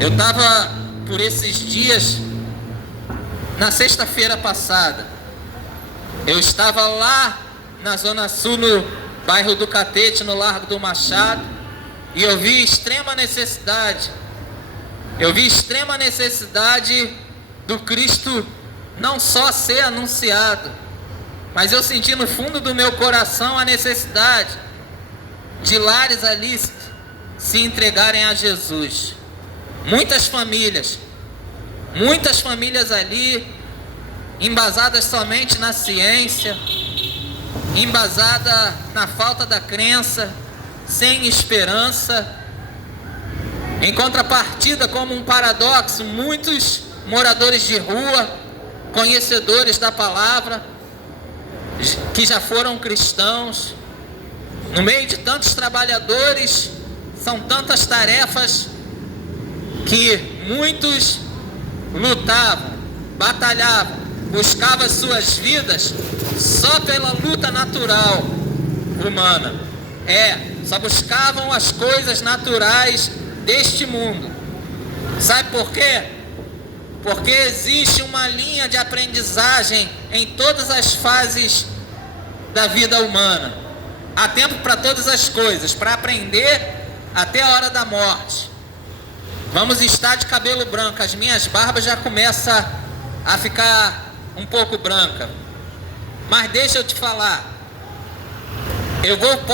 Eu estava por esses dias, na sexta-feira passada, eu estava lá na Zona Sul, no bairro do Catete, no Largo do Machado, e eu vi extrema necessidade. Eu vi extrema necessidade do Cristo não só ser anunciado, mas eu senti no fundo do meu coração a necessidade de lares ali se entregarem a Jesus. Muitas famílias ali, embasadas somente na ciência, embasada na falta da crença, sem esperança. Em contrapartida, como um paradoxo, muitos moradores de rua, conhecedores da palavra, que já foram cristãos. No meio de tantos trabalhadores, são tantas tarefas que muitos lutavam, batalhavam, buscavam suas vidas só pela luta natural humana. Só buscavam as coisas naturais deste mundo. Sabe por quê? Porque existe uma linha de aprendizagem em todas as fases da vida humana. Há tempo para todas as coisas, para aprender até a hora da morte. Vamos estar de cabelo branco, as minhas barbas já começam a ficar um pouco branca. Mas deixa eu te falar,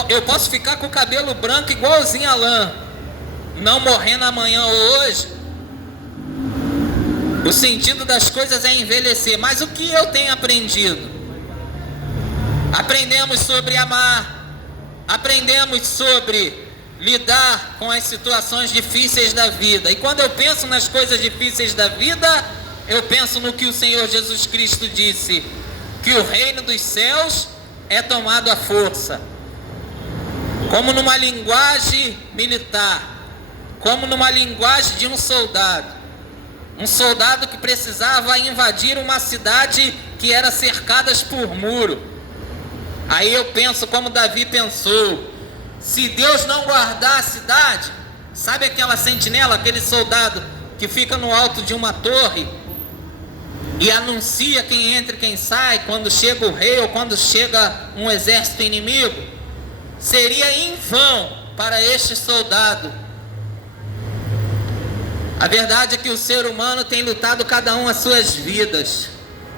eu posso ficar com o cabelo branco igualzinho a lã, não morrendo amanhã ou hoje. O sentido das coisas é envelhecer. Mas o que eu tenho aprendido? Aprendemos sobre amar, aprendemos sobre lidar com as situações difíceis da vida. E quando eu penso nas coisas difíceis da vida, eu penso no que o Senhor Jesus Cristo disse, que o reino dos céus é tomado à força. Como numa linguagem militar, como numa linguagem de um soldado que precisava invadir uma cidade que era cercada por muro. Aí eu penso como Davi pensou: se Deus não guardar a cidade, sabe aquela sentinela, aquele soldado que fica no alto de uma torre e anuncia quem entra e quem sai quando chega o rei ou quando chega um exército inimigo? Seria em vão para este soldado. A verdade é que o ser humano tem lutado cada um as suas vidas.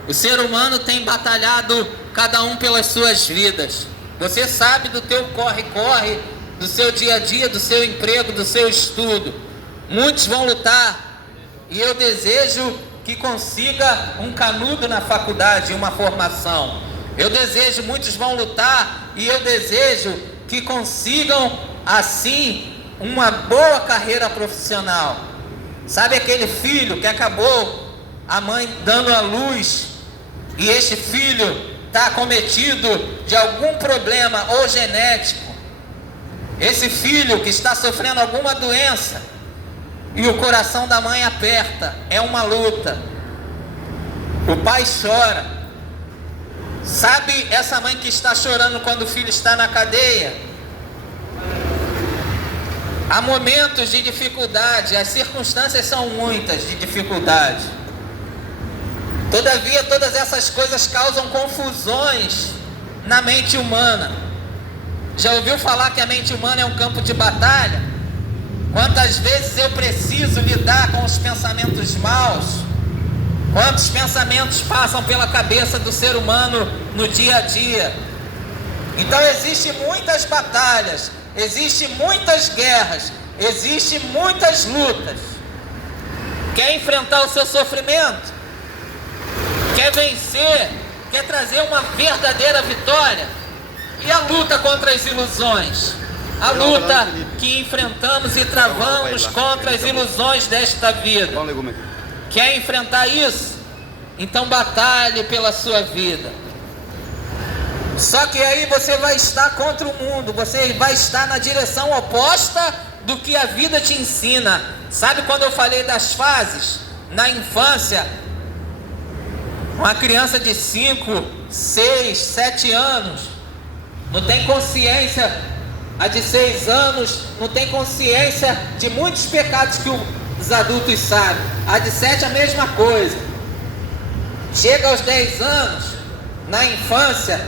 O ser humano tem batalhado cada um pelas suas vidas. Você sabe do teu corre-corre, do seu dia a dia, do seu emprego, do seu estudo. Muitos vão lutar e eu desejo que consiga um canudo na faculdade, uma formação. Muitos vão lutar e eu desejo que consigam assim uma boa carreira profissional. Sabe aquele filho que acabou a mãe dando a luz e este filho está acometido de algum problema ou genético? Esse filho que está sofrendo alguma doença e o coração da mãe aperta, é uma luta. O pai chora. Sabe essa mãe que está chorando quando o filho está na cadeia? Há momentos de dificuldade, as circunstâncias são muitas de dificuldade. Todavia, todas essas coisas causam confusões na mente humana. Já ouviu falar que a mente humana é um campo de batalha? Quantas vezes eu preciso lidar com os pensamentos maus? Quantos pensamentos passam pela cabeça do ser humano no dia a dia? Então existem muitas batalhas, existem muitas guerras, existem muitas lutas. Quer enfrentar o seu sofrimento? Quer vencer? Quer trazer uma verdadeira vitória? E a luta contra as ilusões? A luta que enfrentamos e travamos contra as ilusões desta vida. Quer enfrentar isso? Então batalhe pela sua vida. Só que aí você vai estar contra o mundo, você vai estar na direção oposta do que a vida te ensina. Sabe quando eu falei das fases? Na infância, uma criança de 5, 6, 7 anos não tem consciência, a de 6 anos não tem consciência de muitos pecados os adultos sabem. A de 7 a mesma coisa. Chega aos 10 anos, na infância,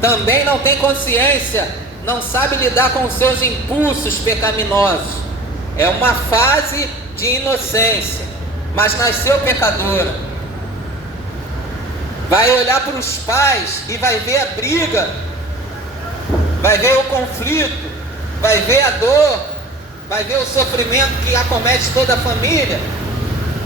também não tem consciência, não sabe lidar com os seus impulsos pecaminosos. É uma fase de inocência, mas nasceu pecadora. Vai olhar para os pais e vai ver a briga, vai ver o conflito, vai ver a dor, vai ver o sofrimento que acomete toda a família.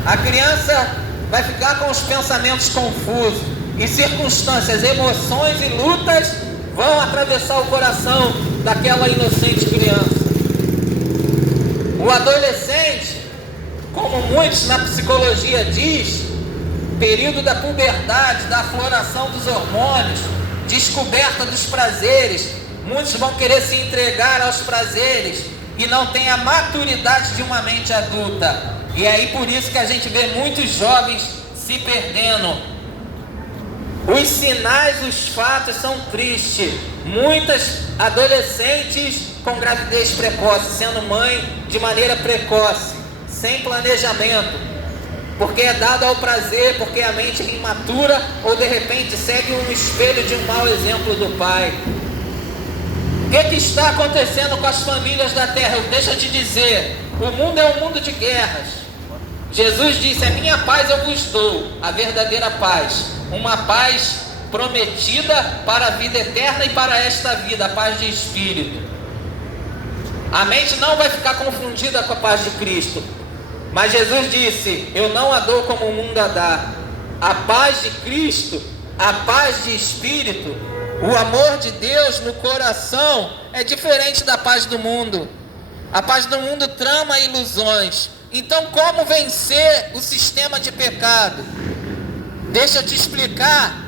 A criança vai ficar com os pensamentos confusos e circunstâncias, emoções e lutas vão atravessar o coração daquela inocente criança. O adolescente, como muitos na psicologia diz, período da puberdade, da afloração dos hormônios, descoberta dos prazeres, muitos vão querer se entregar aos prazeres e não tem a maturidade de uma mente adulta. E é aí por isso que a gente vê muitos jovens se perdendo. Os sinais, os fatos são tristes. Muitas adolescentes com gravidez precoce, sendo mãe de maneira precoce, sem planejamento, porque é dado ao prazer, porque a mente é imatura, ou de repente segue um espelho de um mau exemplo do pai. O que está acontecendo com as famílias da terra? Deixa eu te dizer, o mundo é um mundo de guerras. Jesus disse: a minha paz eu vos dou, a verdadeira paz, uma paz prometida para a vida eterna e para esta vida, a paz de espírito. A mente não vai ficar confundida com a paz de Cristo, mas Jesus disse: eu não a dou como o mundo a dá. A paz de Cristo, a paz de espírito, o amor de Deus no coração é diferente da paz do mundo. A paz do mundo trama ilusões. Então, como vencer o sistema de pecado? Deixa eu te explicar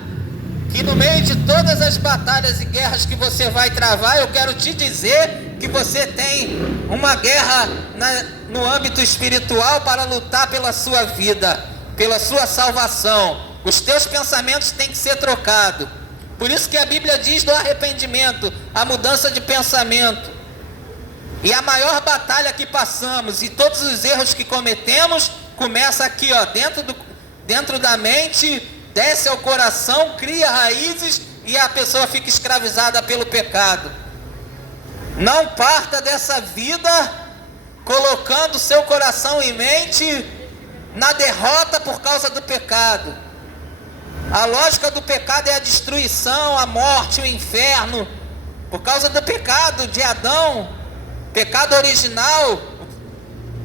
que no meio de todas as batalhas e guerras que você vai travar, eu quero te dizer que você tem uma guerra no âmbito espiritual para lutar pela sua vida, pela sua salvação. Os teus pensamentos têm que ser trocados. Por isso que a Bíblia diz do arrependimento, a mudança de pensamento. E a maior batalha que passamos e todos os erros que cometemos começa aqui, ó, dentro da mente, desce ao coração, cria raízes e a pessoa fica escravizada pelo pecado. Não parta dessa vida colocando seu coração e mente na derrota por causa do pecado. A lógica do pecado é a destruição, a morte, o inferno. Por causa do pecado de Adão, pecado original,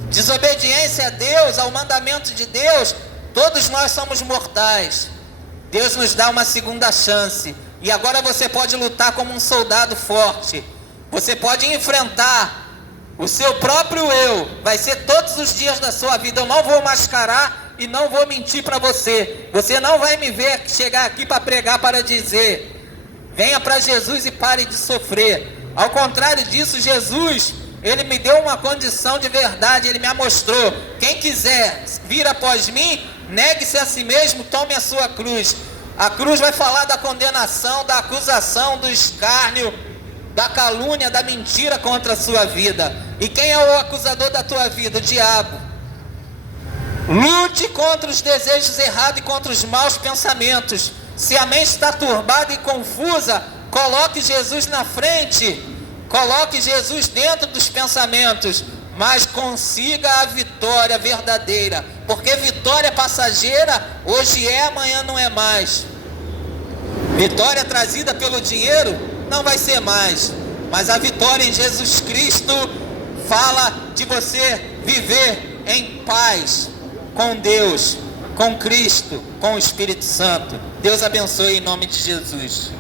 desobediência a Deus, ao mandamento de Deus, todos nós somos mortais. Deus nos dá uma segunda chance. E agora você pode lutar como um soldado forte. Você pode enfrentar o seu próprio eu. Vai ser todos os dias da sua vida. Eu não vou mascarar e não vou mentir para você. Você não vai me ver chegar aqui para pregar, para dizer: venha para Jesus e pare de sofrer. Ao contrário disso, Jesus, Ele me deu uma condição de verdade. Ele me mostrou: quem quiser vir após mim, negue-se a si mesmo, tome a sua cruz. A cruz vai falar da condenação, da acusação, do escárnio, da calúnia, da mentira contra a sua vida. E quem é o acusador da tua vida? O diabo. Lute contra os desejos errados e contra os maus pensamentos. Se a mente está turbada e confusa, coloque Jesus na frente, coloque Jesus dentro dos pensamentos, mas consiga a vitória verdadeira, porque vitória passageira hoje é, amanhã não é mais. Vitória trazida pelo dinheiro não vai ser mais, mas a vitória em Jesus Cristo fala de você viver em paz com Deus, com Cristo, com o Espírito Santo. Deus abençoe em nome de Jesus.